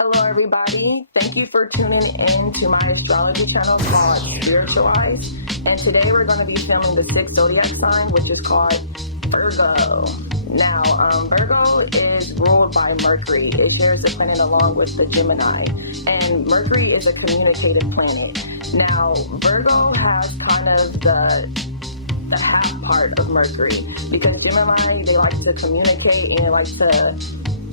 Hello everybody, thank you for tuning in to my astrology channel called Ëyes, and today we're going to be filming the 6th zodiac sign, which is called Virgo. Now, Virgo is ruled by Mercury. It shares the planet along with the Gemini, and Mercury is a communicative planet. Now, Virgo has kind of the half part of Mercury, because Gemini, they like to communicate and like to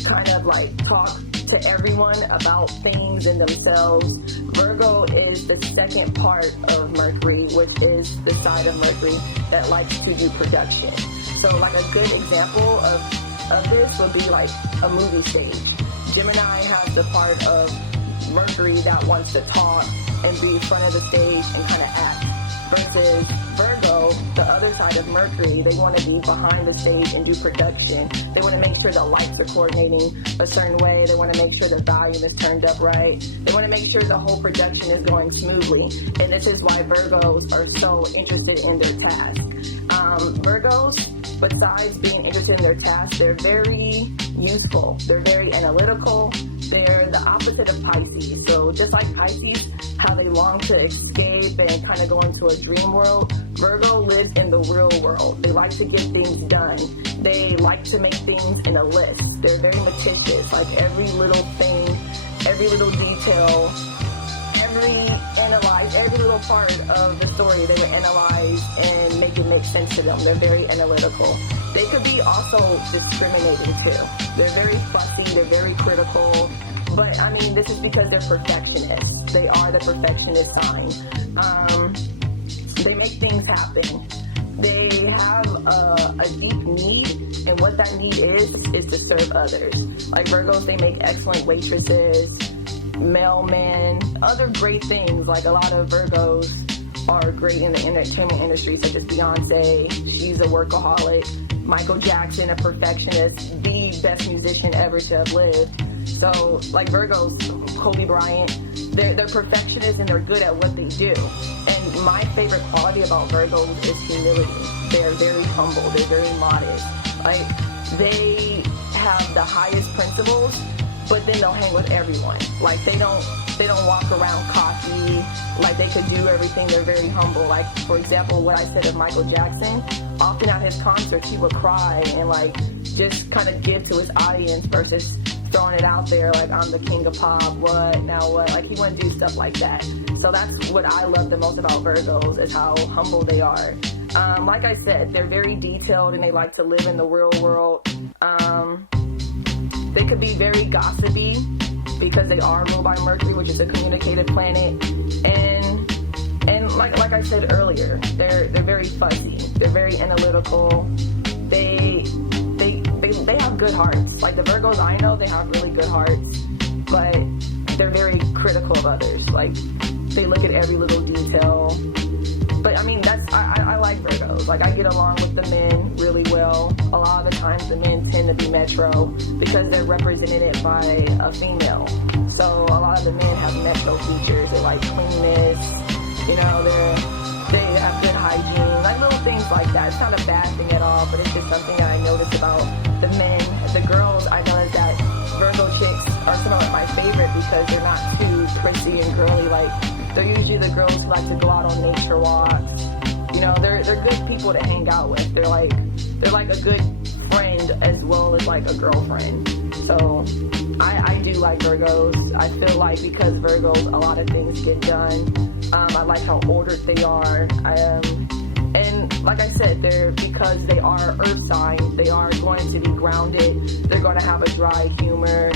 kind of like talk to everyone about things and themselves. Virgo is the second part of Mercury, which is the side of Mercury that likes to do production. So like a good example of this would be like a movie stage. Gemini has the part of Mercury that wants to talk and be in front of the stage and kind of act. Versus Virgo, the other side of Mercury, they want to be behind the stage and do production. They want to make sure the lights are coordinating a certain way. They want to make sure the volume is turned up right. They want to make sure the whole production is going smoothly. And this is why Virgos are so interested in their task. Virgos, besides being interested in their task, they're very useful. They're very analytical. They're the opposite of Pisces. So just like Pisces, how they long to escape and kind of go into a dream world, Virgo lives in the real world. They like to get things done. They like to make things in a list. They're very meticulous. Like every little thing, every little detail, every little part of the story, they would analyze and make it make sense to them. They're very analytical. They could be also discriminating too. They're very fussy, they're very critical, but I mean, this is because they're perfectionists. They are the perfectionist sign. They make things happen. They have a deep need, and what that need is to serve others. Like Virgos, they make excellent waitresses, mailmen, other great things. Like a lot of Virgos are great in the entertainment industry, such as Beyonce. She's a workaholic. Michael Jackson, a perfectionist, the best musician ever to have lived. So like Virgos, Kobe Bryant, they're perfectionists and they're good at what they do. And my favorite quality about Virgos is humility. They're very humble, they're very modest. Like they have the highest principles, but then they'll hang with everyone. Like they don't walk around cocky, like they could do everything. They're very humble. Like for example, what I said of Michael Jackson, often at his concerts he would cry and like just kind of give to his audience versus throwing it out there like I'm the king of pop, what, now what. Like he wouldn't do stuff like that. So that's what I love the most about Virgos, is how humble they are. Like I said, they're very detailed and they like to live in the real world. They could be very gossipy because they are ruled by Mercury, which is a communicative planet. And like I said earlier, they're very fuzzy. They're very analytical. They have good hearts. Like the Virgos I know, they have really good hearts, but they're very critical of others. Like they look at every little detail. But I mean, I like Virgos. Like I get along with the men really well. A lot of the times the men tend to be metro because they're represented by a female. So a lot of the men have metro features. They like cleanness, you know, they have good hygiene, like little things like that. It's not a bad thing at all, but it's just something that I noticed about the men. The girls, I noticed that Virgo chicks are some of my favorite because they're not too prissy and girly. Like they're usually the girls who like to go out on nature walks. You know, they're good people to hang out with. They're like a good friend as well as like a girlfriend. So I do like Virgos. I feel like because Virgos, a lot of things get done. I like how ordered they are. And like I said, because they are earth sign, they are going to be grounded. They're going to have a dry humor,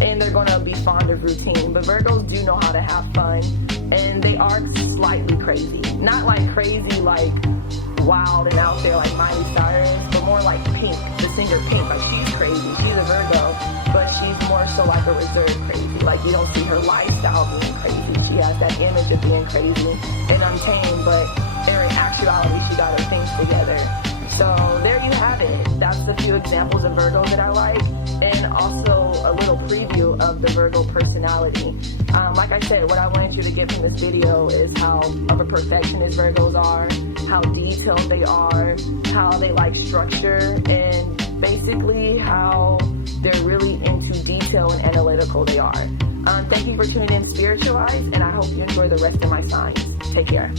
and they're going to be fond of routine. But Virgos do know how to have fun, and they are slightly crazy. Not like crazy, like wild and out there like Miley Cyrus, but more like Pink, the singer Pink. Like she's crazy. She's a Virgo, but she's more so like a reserved crazy. Like you don't see her lifestyle being crazy. She has that image of being crazy and untamed, but in actuality, she got her things together. So there you have it. That's a few examples of Virgo that I like, and also a little preview of the Virgo personality. Like I said, what I wanted you to get from this video is how of a perfectionist Virgos are, how detailed they are, how they like structure, and basically how they're really into detail and analytical they are. Thank you for tuning in, Spiritualized, and I hope you enjoy the rest of my signs. Take care.